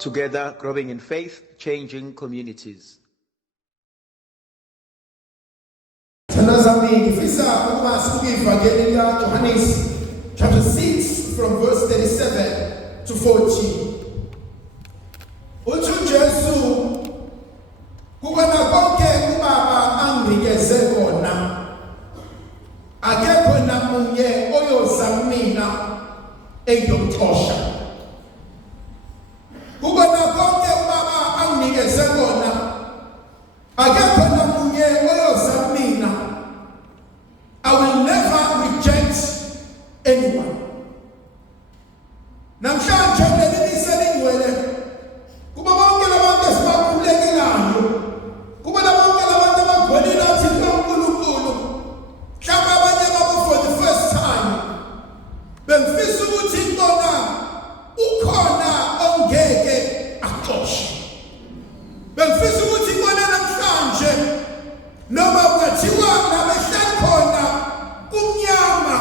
Together, growing in faith, changing communities. Johannes chapter 6 from verse 37 to 14. Uthi Jesu kubona konke ubaba anginikeze kona akekho namunye oyoza mina engiyomxosha. Kubona konke ubaba anginikeze kona akekho namunye oyoza mina. I will never reject anyone. Namhlanje lelibise lingcwele kuba bonke labantu esibakhulekelayo, kuba bonke labantu abagwelile athi uNkulunkulu, mhlawumbe abanye babo for the first time bengifisa ukuthi intona ukhona ongeke axoshe. Bengifisa ukuthi intona namhlanje noma kungathiwa nabehlali khona kumnyama,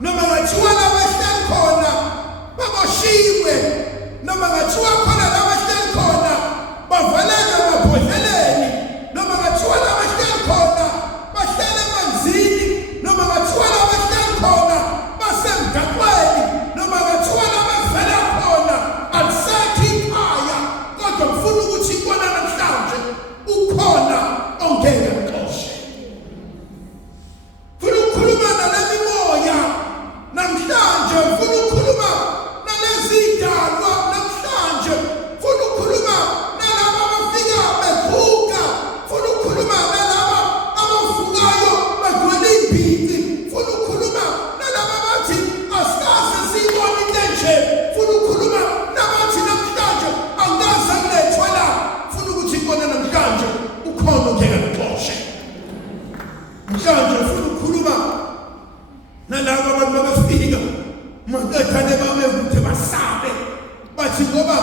noma kungathiwa nabehlali khona baboshiwe, noma kungathiwa khona nabehlali khona bavalelwe emabhodleleni, noma kungathiwa nabehlali khona bahlele emanzini, noma kungathiwa nabehlali khona basemgaqweni, noma kungathiwa nabevela khona alisekho ikhaya, kodwa ngifuna ukuthi ikona namhlanje ukhona ongeke axoshe. Funa ukukhuluma naleli moya namhlanje, funa ukukhuluma nalezidalwa namhlanje, funa ukukhuluma nalabo abafika beguga, funa ukukhuluma nalabo abavukayo begcwele ibhithi, funa ukukhuluma nalabo abathi asikaze siyibone into enje, funa ukukhuluma nabathi namhlanje angaze ngilethwe la. Funa ukuthi ikona namhlanje ukhona ongeke axoshe. Mhlanje ufuna ukukhuluma nalabo abantu abafika makethane babe ukuthi basabe bathi ngoba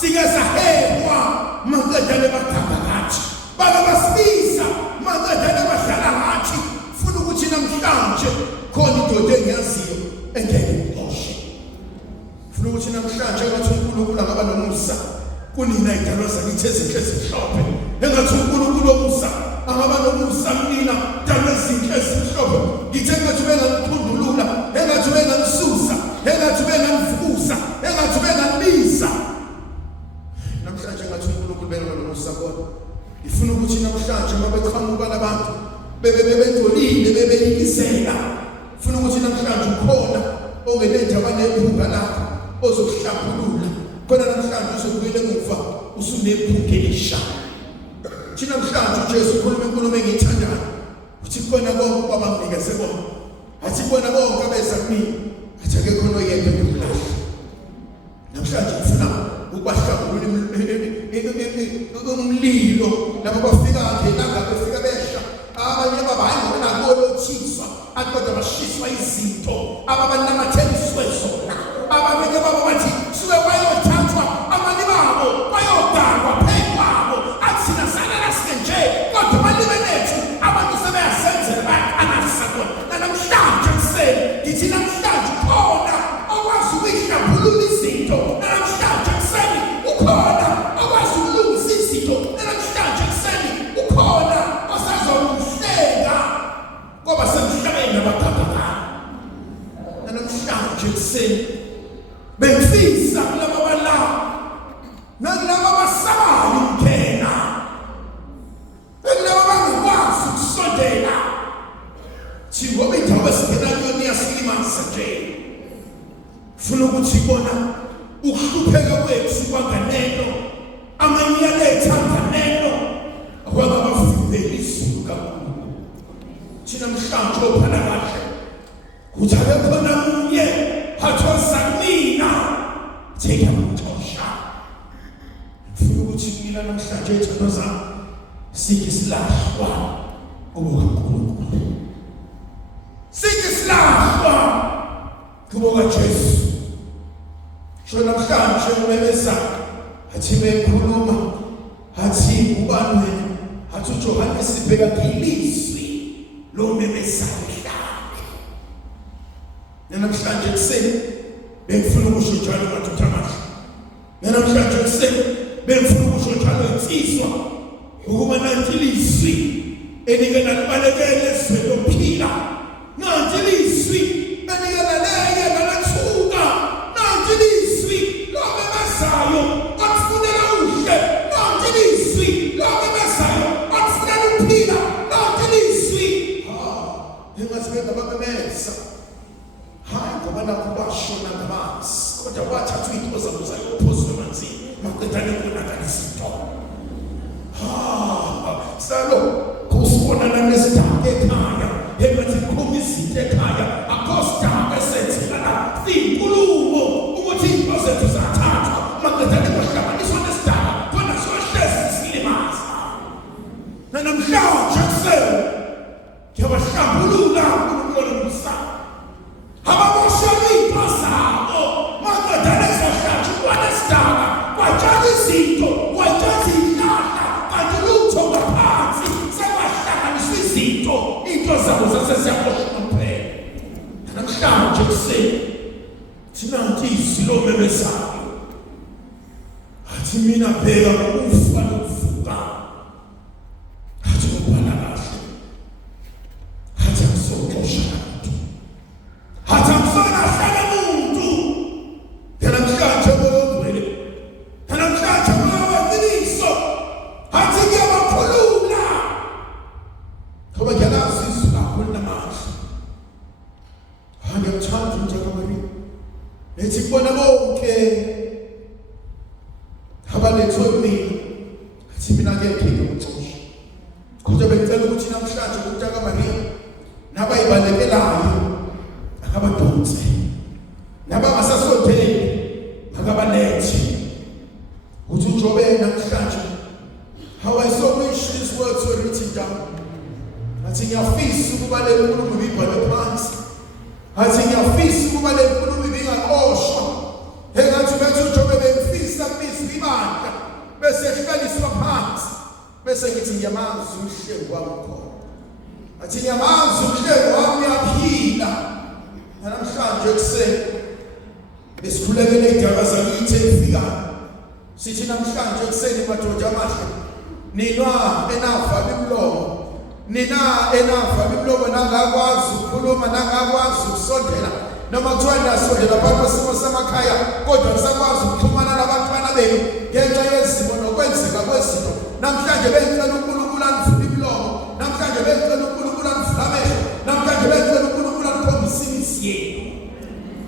sike sahekwa makethane bathamba ngathi, baba basibiza makethane bahlala ngathi. Funa ukuthi namhlanje khona indoda engiyaziyo engeke axoshe. Funa ukuthi namhlanje ngathi uNkulunkulu angaba nomusa kunina idalwa zakithi ezinhle ezimhlophe, engathi uNkulunkulu omusa angaba nomusa kumina dalwa ezinhle ezimhlophe. Ngithe ngathi bengangiphundulula, engathi benganisusa, engathi benganivusa, engathi benganibiza. Namhlanje ngathi uNkulunkulu bengaba nomusa kodwa. Ngifuna ukuthi namhlanje mabeqhamuka labantu bebengcolile bebeyikisela, funa ukuthi namhlanje ukhona ongelenje abanephunga lakho ozokuhlambulula. Khona namhlanje usubuyele emuva usunephunga elisha. Thina namhlanje uJesu ukhuluma inkulumo engiyithandayo uthi khona konke babanginikeze bona, athi bona bonke abeza kumina, athi akekho noyedwa engimlahla. Namhlanje ngifuna ukubahlambulula umlilo labo bafika ngelanga befika besha, abanye babayi ngona kolothiswa akodwa bashiswa izinto ababanamatheliswe zona, abanye babo bathi suke bayothathwa amali babo bayodakwa phezu kwabo, athi nasala nje kodwa balime lethu abantu sebeyasenzela anasakona. Namhlanje kuseni ngithi namhlanje khona okwazi ukuyihlambulula izinto, namhlanje kuseni ukhona okwazi ukulungisa izinto, namhlanje kuseni ukhona osazomhleka ngoba semhlabeni nabagabagaba. Namhlanje kuseni bengifisa kulabo balabo nalabo abasabayo ukungena, nalabo abangakwazi ukusondela thi ngoba indawo esingena kuyona iyasilimaza nje. Funa ukuthi bona ukuhlupheka kwethu kwanganeno, amanyalitha anganeno akwangabafundeli izulu kakhulu. Thina namhlanje ophala kahle ukuthi akekho namunye hathoza mina njengamxosha. Funa ukuthi mina namhlanje ethando zami sike silahlwa uNkulunkulu, sike silahlwa kubo Jesu. Shona namhlanje umemeza athi bekhuluma athi ubani wena, athi uJohannes sibheka ngilizwi lo memeza ehlala. Namhlanje kuseni bengifuna ukusho njalo madoda amahle. Namhlanje kuseni nanti ilizwi enikela libalekele ezweni lokuphila, nanti ilizwi enikela leye nalethuka, nanti ilizwi lomemezayo akufunela uhle, nanti ilizwi lomemezayo akufunela ukuphila, nanti ilizwi engazibenga bamemeza. Hayi ngoba nakho bashona ngamanzi, kodwa wathatha into zabo zayophozwa emanzini maqedane kunakalisa into. Salo kusibona nanesidaka ekhaya engathi kukhona izinto ekhaya akho sidaka esenzeka la sinkulumo ukuthi into zethu zathathwa maqedane kwahlanganiswa nesidaka khona sohlezi silimaza. Namhlanje kusele kuyabahlambulula uNkulunkulu umsana ababoshelwe into zabo maqedane sohlanje kwanesidaka kwatshana izinto kwatshana izihlahla kanti lutho ngaphansi sekwahlanganiswa izinto into zabo zaseziyakhoshwa kuphela. Namhlanje kuseni thina izwi lomemezayo athi mina bheka ukufa nokuvuka, athi ubhala kahle, athi akusoxosha muntu, athi akusolahlala muntu. Namhlanje bodwele, namhlanje boweqiniso, athi kuyabakhulula ngoba ngiyalazi izwi lakho linamandla. Ngiyamthanda uNjengomari ethi kubona bonke abalethwe kumina, athi mina ngiyekile ukuxosha, kodwa bengicela ukuthi namhlanje uNjengomari nabayibalekelayo akabadonse, nabangasasondeli akabalethe. Uthi uJobe namhlanje, how I so wish these words were written down. Athi ngiyafisa ukuba le nkulumo ibhalwe phansi, athi ngiyafisa ukuba le nkulumo ibingakoshwa engathi bethi uJobe bengifisa kubizwa ibandla bese kuhleliswa phansi, bese ngithi ngiyamazi umhlengi wami khona, athi ngiyamazi umhlengi wami uyaphila. Namhlanje kuseni besikhulekele idaba zakithi efikayo, sithi namhlanje kuseni madoda amahle, nina enafa bimlomo, nina enafa bimlomo nangakwazi ukukhuluma, nangakwazi ukusondela noma kuthiwa niyasondela phakathi kwesimo semakhaya kodwa nisakwazi ukuxhumana nabantwana benu ngenxa yezimo nokwenzeka kwezinto. Namhlanje bengicela uNkulunkulu anivule imilomo, namhlanje bengicela uNkulunkulu anivule amehlo, namhlanje bengicela uNkulunkulu anikhombise imizi yenu.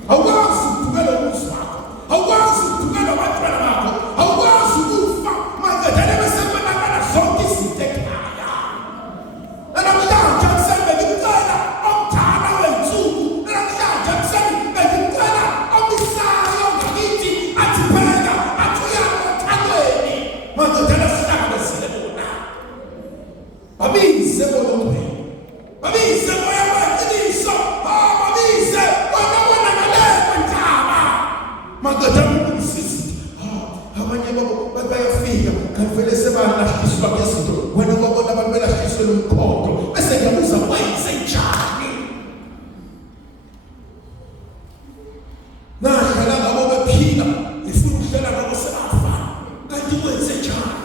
Awukwazi ukudukela umuzi wakho, awukwazi ukudukela abantwana bakho, awukwazi ukufa maqedane bese kubonakala zonke izinto ekhaya. Namhlanje kusele ngicela omdala wensuku, namhlanje kusele ngicela omisayo ngakithi athi phela athi uyakothalweni maqedane sihlangabezile bona. Babize bona, babize moya weqiniso, babize bona maqedane ukusizwa. Abanye babo bayafika kanti sebalahliswa ngezinto, wena ubabona abantu belahliswe lumkhonto, bese ngiyabuza wenze njani? Nahlala ngabo bephila, ngifuna ukuhlala ngabo sebafa, kanti wenze njani?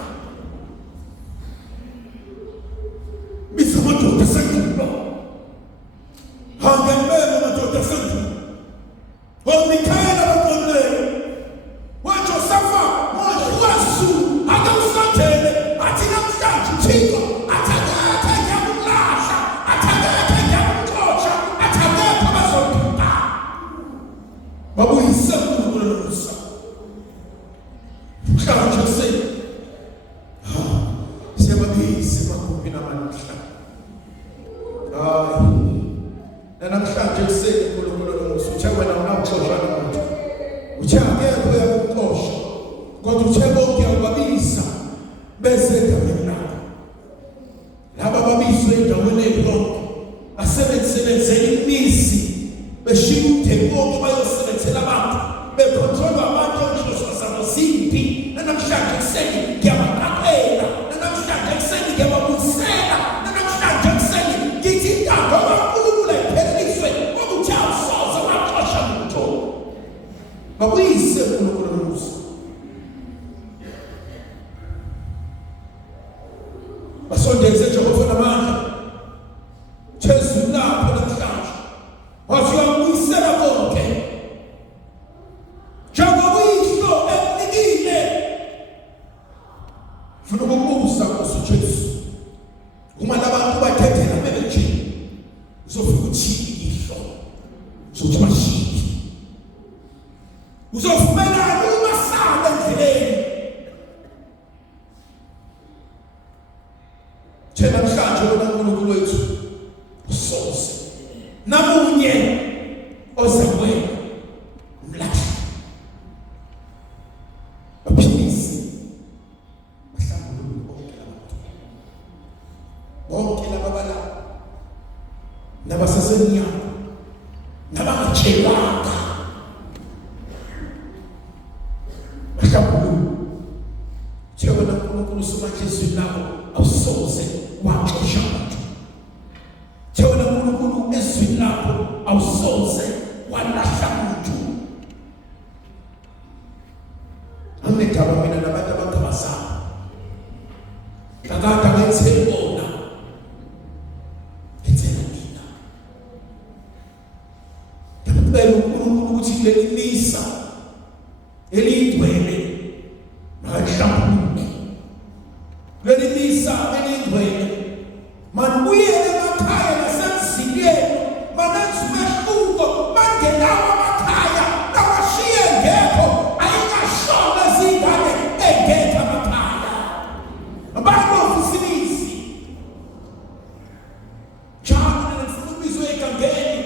Biza amadoda sendulo, hangemele amadoda sendulo, Mikhaela bakonele waJosefa waShu akamsondele athi namhlanje uThixo athakatha ngiyakulahla, athakatha ngiyakuxosha, athakatha bazontuka. Babuyise uNkulunkulu nomusa. Mhlawumbe kuseni siyababuyisa emakhumbi namanhla. Namhlanje kuseni uNkulunkulu nomusa uthe wena unawuxoshwa nomuntu, uthe akekho uyakuxosha, kodwa uthe bonke uyababiza bese endaweni lakho. Laba babizwe endaweni eyonke asebenzisebenzele imizi beshiya umndeni wonke bayosebenzela abantu bekhontrolwa abantu onhloso zabo zimbi. Namhlanje kuseni ngiyabaqaphela, namhlanje kuseni ngiyababusela, namhlanje kuseni ngithi intando kaNkulunkulu ayiphelelise ukuthi awusoze waxosha muntu. Babuyise uNkulunkulu nomusa. njengokuyihlo ekunikile funa ukubuza Nkosi uJesu uma labantu bathethela bebejini uzofika uthini ihlo uzothi mashiki uzovumelana umasala endleleni thina namhlanje wena uNkulunkulu wethu usoze namunye ozakwenza umlahla baphilise bahlangulule bonke laba bala nabasasemnyama nabangatshelwanga bahlangulule thina uNkulunkulu somanje izwi lakho awusoze waxosha umuntu thina uNkulunkulu ezwini lakho awusoze walahla umuntu angithaba mina nabantu abakhabazana kakade ngithembona ngithela mina ngicela uNkulunkulu ukuthi leli misa elidwele mahlangulule leli misa elidwele manibuyele emakhaya nasemzileni manenze umehluko mangenawo amakhaya nawashiye ngekho ayingashona zingane engekho amakhaya abantu ofisinizi njalo nifuna ukubizwa egangeni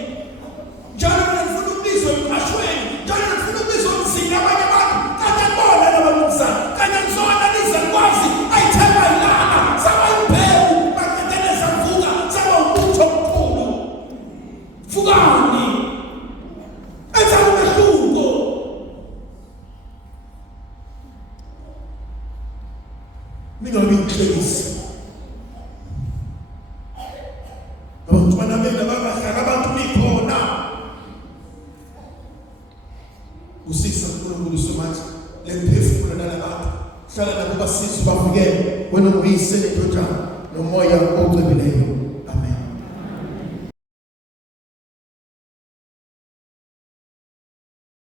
njalo nifuna ukubizwa emqashweni njalo nifuna ukubizwa emzini abanye abantu kanye bona nabamuzana kanye nizona nizakwazi ayithemba ilana sabayibheku baketeleza vuka saba umuntu omkhulu vukani enza umehluko ningabe inhlekisi abantwana bena babahlala abantu nikhona usisa uNkulunkulu somanje lemphefumulo nalabantu hlala nabo basiza bavikele wena uyise nendodana nomoya ocwebileyo